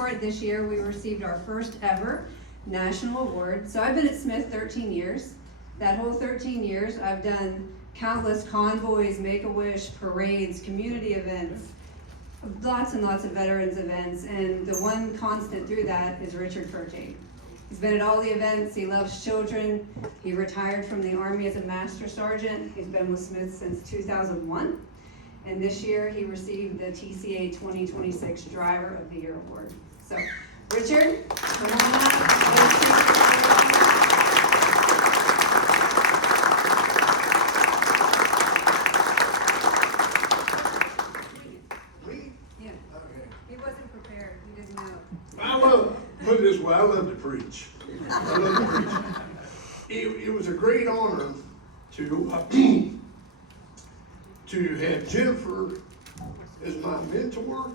Transport, this year we received our first ever national award. So I've been at Smith 13 years. That whole 13 years, I've done countless convoys, Make-A-Wish, parades, community events, lots and lots of veterans events, and the one constant through that is Richard Fertig. He's been at all the events, he loves children, he retired from the Army as a Master Sergeant, he's been with Smith since 2001, and this year he received the TCA 2026 Driver of the Year Award. So, Richard, come on up. Put it this way, I love to preach. I love to preach. It was a great honor to have Jennifer as my mentor,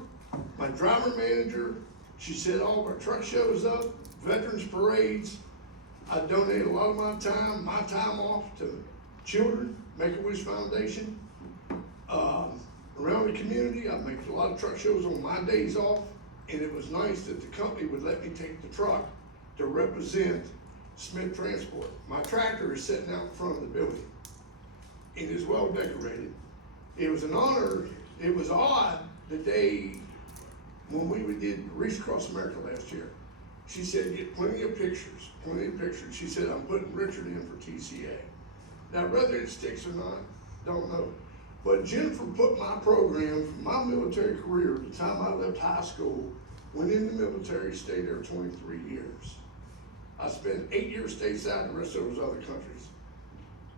my driver manager. She set all of our truck shows up, veterans parades. I donate a lot of my time off to children, Make-A-Wish Foundation. Around the community, I make a lot of truck shows on my days off. And it was nice that the company would let me take the truck to represent Smith Transport. My tractor is sitting out in front of the building. It is well decorated. It was an honor. It was odd the day when we did Race Across America last year. She said, get plenty of pictures. She said, I'm putting Richard in for TCA. Now, whether it sticks or not, don't know. But Jennifer put my program from my military career, the time I left high school, went in the military, stayed there 23 years. I spent 8 years stateside, the rest of those other countries.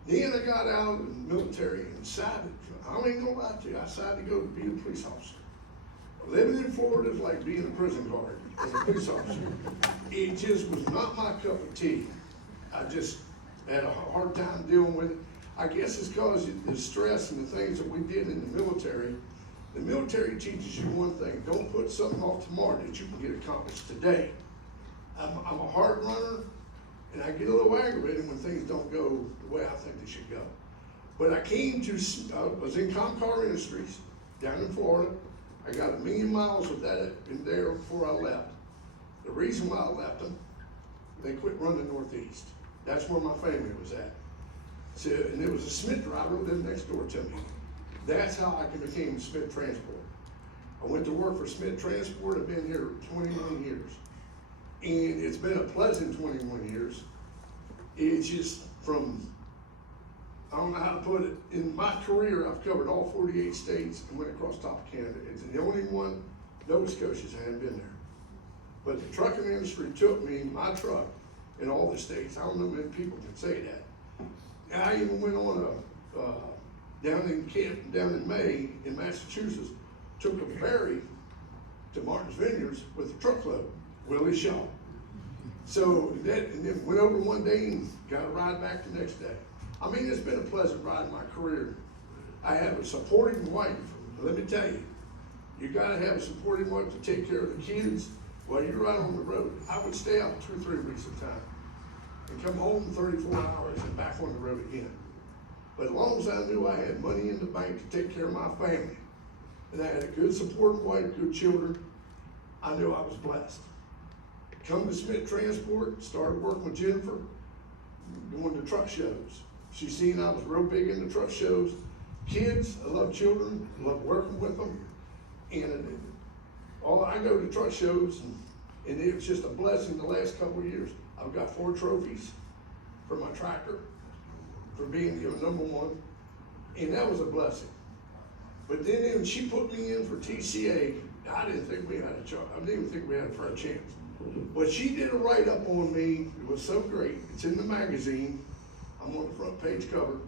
Then I got out of the military and decided, I ain't gonna lie to you, I decided to go to be a police officer. Living in Florida is like being a prison guard as a police officer. It just was not my cup of tea. I just had a hard time dealing with it. I guess it's because the stress and the things that we did in the military. The military teaches you one thing: don't put something off tomorrow that you can get accomplished today. I'm a hard runner, and I get a little aggravated when things don't go the way I think they should go. But I was in Comcar Industries down in Florida. I got 1 million miles of that in there before I left. The reason why I left them, they quit running Northeast. That's where my family was at. So, and there was a Smith driver who lived next door to me. That's how I became Smith Transport. I went to work for Smith Transport. I've been here 21 years. And it's been a pleasant 21 years. It's just from, I don't know how to put it, in my career I've covered all 48 states and went across top of Canada. It's the only one, Nova Scotia's hadn't been there. But the trucking industry took me, my truck, in all the states. I don't know many people can say that. And I even went on down in May in Massachusetts, took a ferry to Martins Vineyards with a truckload, Willie Shaw. So and then went over one day and got a ride back the next day. I mean, it's been a pleasant ride in my career. I have a supporting wife. Let me tell you, you gotta have a supporting wife to take care of the kids while you're out on the road. I would stay out 2 or 3 weeks at a time and come home 34 hours and back on the road again. But as long as I knew I had money in the bank to take care of my family, and I had a good supporting wife, good children, I knew I was blessed. Come to Smith Transport, started working with Jennifer, doing the truck shows. She seen I was real big into truck shows. Kids, I love children, I love working with them. And I go to truck shows, and it was just a blessing the last couple of years. I've got 4 trophies for my tractor, for being number 1, and that was a blessing. But then when she put me in for TCA, I didn't think we had a chance. I didn't even think we had a fair chance. But she did a write-up on me. It was so great. It's in the magazine. I'm on the front page cover.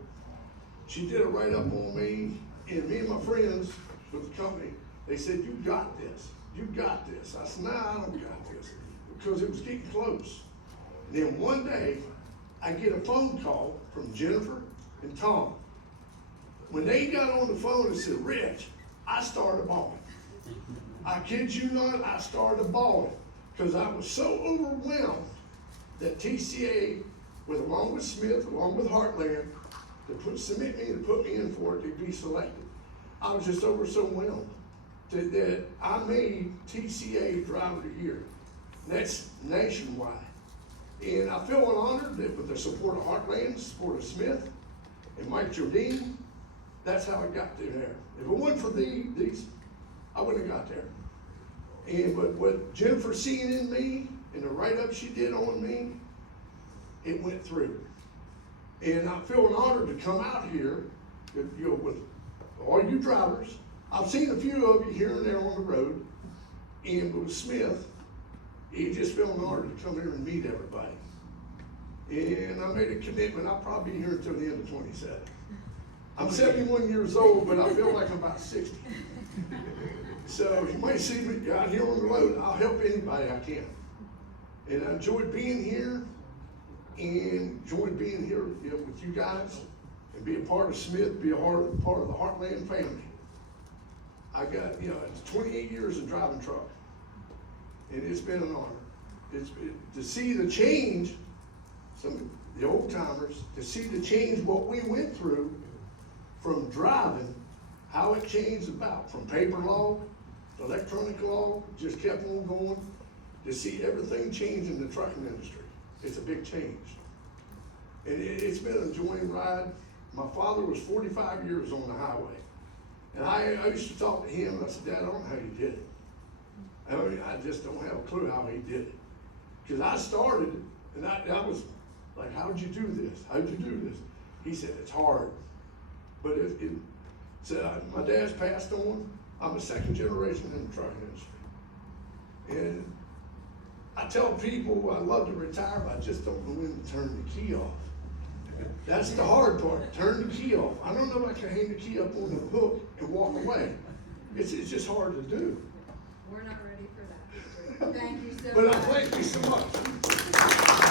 She did a write-up on me, and me and my friends with the company, they said, you got this. You got this. I said, nah, I don't got this. Because it was getting close. And then one day, I get a phone call from Jennifer and Tom. When they got on the phone and said, Rich, I started bawling. I kid you not, I started bawling. Because I was so overwhelmed that TCA, along with Smith, along with Heartland, to submit me and put me in for it to be selected. I was just overwhelmed. that I made TCA Driver of the Year. That's nationwide. And I feel honored that with the support of Heartland, support of Smith, and Mike Jardine, that's how I got to there. If it wasn't for these, I wouldn't have got there. But what Jennifer seen in me, and the write-up she did on me, it went through. And I feel honored to come out here, with all you drivers. I've seen a few of you here and there on the road, and with Smith, it just felt honored to come here and meet everybody. And I made a commitment, I'll probably be here until the end of 27. I'm 71 years old, but I feel like I'm about 60. So you might see me out here on the road, I'll help anybody I can. And I enjoyed being here, and enjoyed being here, with you guys, and be a part of Smith, be a part of the Heartland family. I got, it's 28 years of driving truck, and it's been an honor. To see the change, some of the old timers, to see the change what we went through from driving, how it changed about from paper log to electronic log, just kept on going. To see everything change in the trucking industry, it's a big change. And it's been an enjoying ride. My father was 45 years on the highway. And I used to talk to him, and I said, Dad, I don't know how you did it. I just don't have a clue how he did it. Because I started, and I was like, how'd you do this? How'd you do this? He said, it's hard. But my dad's passed on. I'm a second generation in the trucking industry. And I tell people I love to retire, but I just don't know when to turn the key off. That's the hard part, turn the key off. I don't know if I can hang the key up on the hook and walk away. It's just hard to do. We're not ready for that. Thank you so much. But I thank you so much.